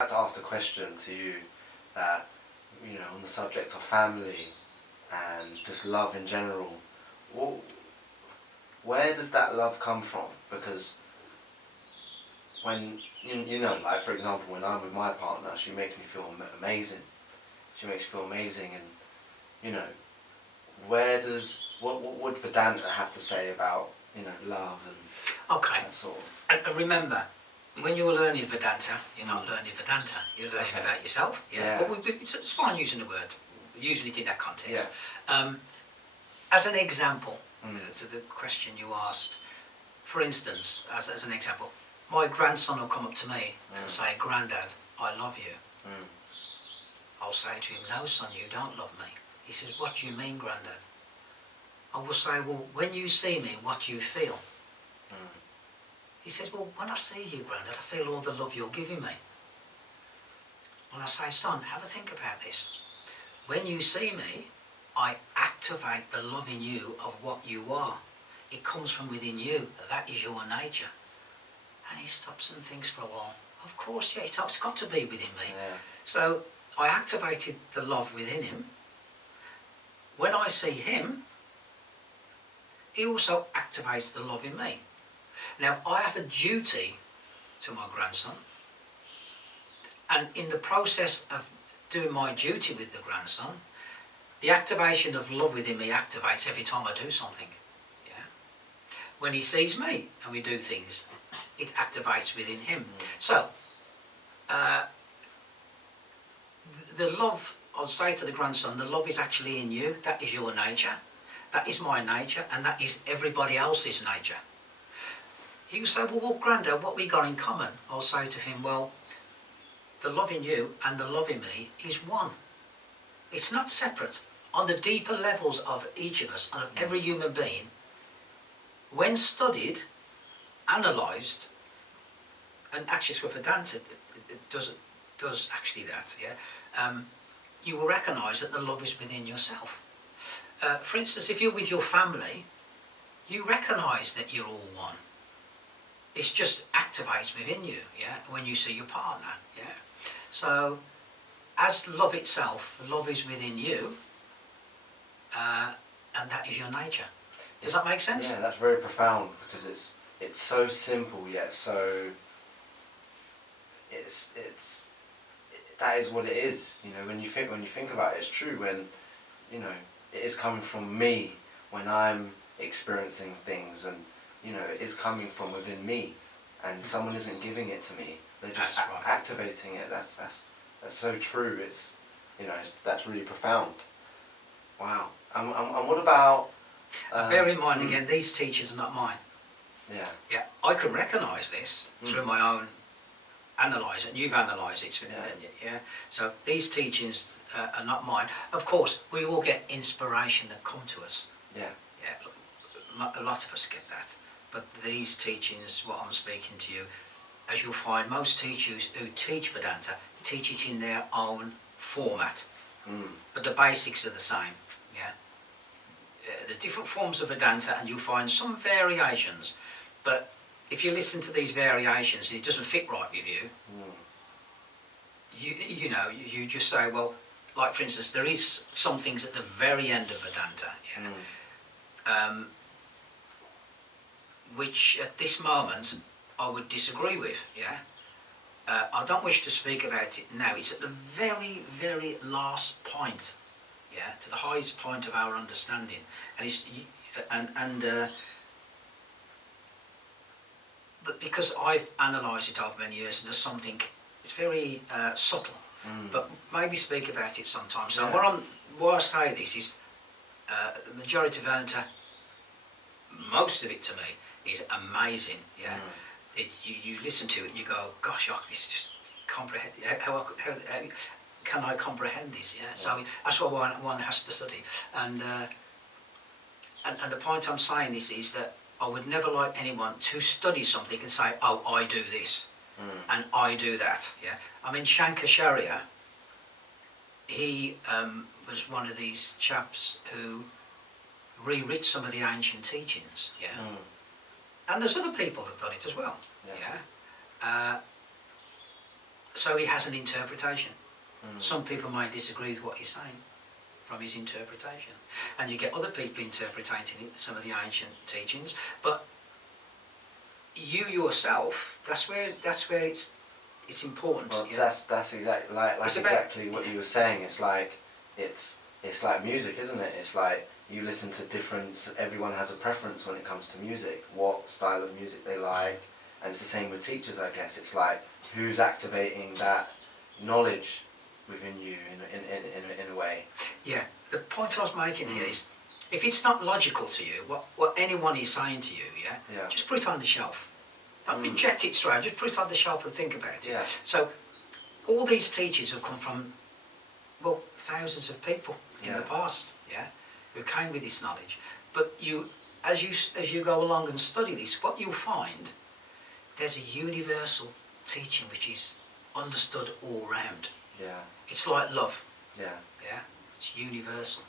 I had to ask the question to you that, on the subject of family and just love in general, well, where does that love come from? Because when, like for example, when I'm with my partner, she makes me feel amazing. She makes me feel amazing and, what would Vedanta have to say about, love and Okay. that sort of... And remember, when you're learning Vedanta, you're not learning Vedanta, you're learning about yourself. Yeah. But it's fine using the word, using it in that context. Yeah. As an example, to the question you asked, for instance, as an example, my grandson will come up to me and say, "Grandad, I love you." I'll say to him, "No, son, you don't love me." He says, "What do you mean, Grandad?" I will say, "Well, when you see me, what do you feel?" He says, "Well, when I see you, Grandad, I feel all the love you're giving me." And I say, "Son, have a think about this. When you see me, I activate the love in you of what you are. It comes from within you. That is your nature." And he stops and thinks for a while. Of course, yeah, it's got to be within me. Yeah. So I activated the love within him. When I see him, he also activates the love in me. Now, I have a duty to my grandson, and in the process of doing my duty with the grandson, the activation of love within me activates every time I do something. Yeah. When he sees me and we do things, it activates within him. So, the love, I'll say to the grandson, the love is actually in you. That is your nature. That is my nature, and that is everybody else's nature. He will say, "Well, Grandad, what we got in common?" I'll say to him, "Well, the love in you and the love in me is one. It's not separate. On the deeper levels of each of us and of every human being, when studied, analysed, and actually for Vedanta it does actually that, yeah, you will recognise that the love is within yourself. For instance, if you're with your family, you recognise that you're all one. It just activates within you, yeah, when you see your partner, yeah. So, as love itself, love is within you, and that is your nature. Does that make sense? Yeah, that's very profound, because it's so simple yet so... that is what it is. When you think about it, it's true. When it is coming from me when I'm experiencing things, and it is coming from within me, and someone isn't giving it to me. They're just activating it. That's so true. That's really profound. Wow. And what about? Bear in mind again, these teachers are not mine. Yeah. Yeah. I can recognise this through my own analyse, and you've analysed it. Yeah. So these teachings are not mine. Of course, we all get inspiration that come to us. Yeah. Yeah. A lot of us get that. But these teachings, what I'm speaking to you, as you'll find, most teachers who teach Vedanta teach it in their own format. But the basics are the same. Yeah. The different forms of Vedanta, and you'll find some variations. But if you listen to these variations and it doesn't fit right with you, you just say, well, like for instance, there is some things at the very end of Vedanta, yeah, which at this moment I would disagree with, yeah. I don't wish to speak about it now. It's at the very, very last point, yeah, to the highest point of our understanding, but because I've analysed it over many years, and there's something, it's very subtle, but maybe speak about it sometime. So why I say this is, the majority of Vedanta, most of it to me, is amazing, yeah. You listen to it and you go, gosh, this just comprehend. How can I comprehend this? Yeah. So that's what one has to study. And the point I'm saying this is that I would never like anyone to study something and say, "Oh, I do this and I do that." Yeah. I mean, Shankaracharya, he was one of these chaps who rewrit some of the ancient teachings. Yeah. And there's other people that have done it as well. Yeah. So he has an interpretation. Mm. Some people might disagree with what he's saying from his interpretation, and you get other people interpreting some of the ancient teachings. But you yourself, that's where it's important. Well, Yeah? that's exactly like exactly what you were saying. It's like it's like music, isn't it? It's like you listen to different. Everyone has a preference when it comes to music. What style of music they like, and it's the same with teachers, I guess. It's like who's activating that knowledge within you in a way. Yeah. The point I was making here is, if it's not logical to you, what anyone is saying to you, Yeah. just put it on the shelf. Don't reject it straight. Just put it on the shelf and think about it. Yeah. So, all these teachers have come from, well, thousands of people in the past, who came with this knowledge. But as you go along and study this, what you'll find, there's a universal teaching which is understood all round. Yeah. It's like love. Yeah. Yeah. It's universal.